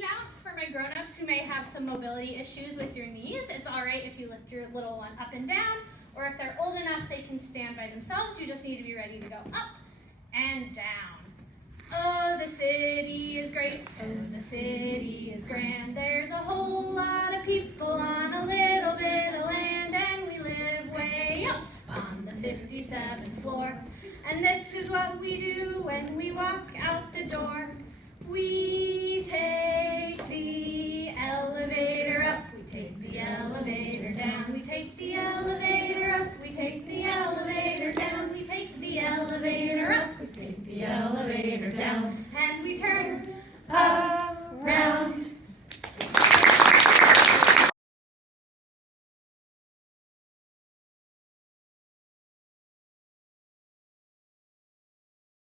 Bounce for my grown-ups who may have some mobility issues with your knees. It's all right if you lift your little one up and down, or if they're old enough they can stand by themselves. You just need to be ready to go up and down. Oh, the city is great. Oh, the city is grand. There's a whole lot of people on a little bit of land, and we live way up on the 57th floor. And this is what we do when we walk out the door. We take the elevator up, we take the elevator down, we take the elevator up, we take the elevator down, we take the elevator up, we take the elevator down, and we turn up.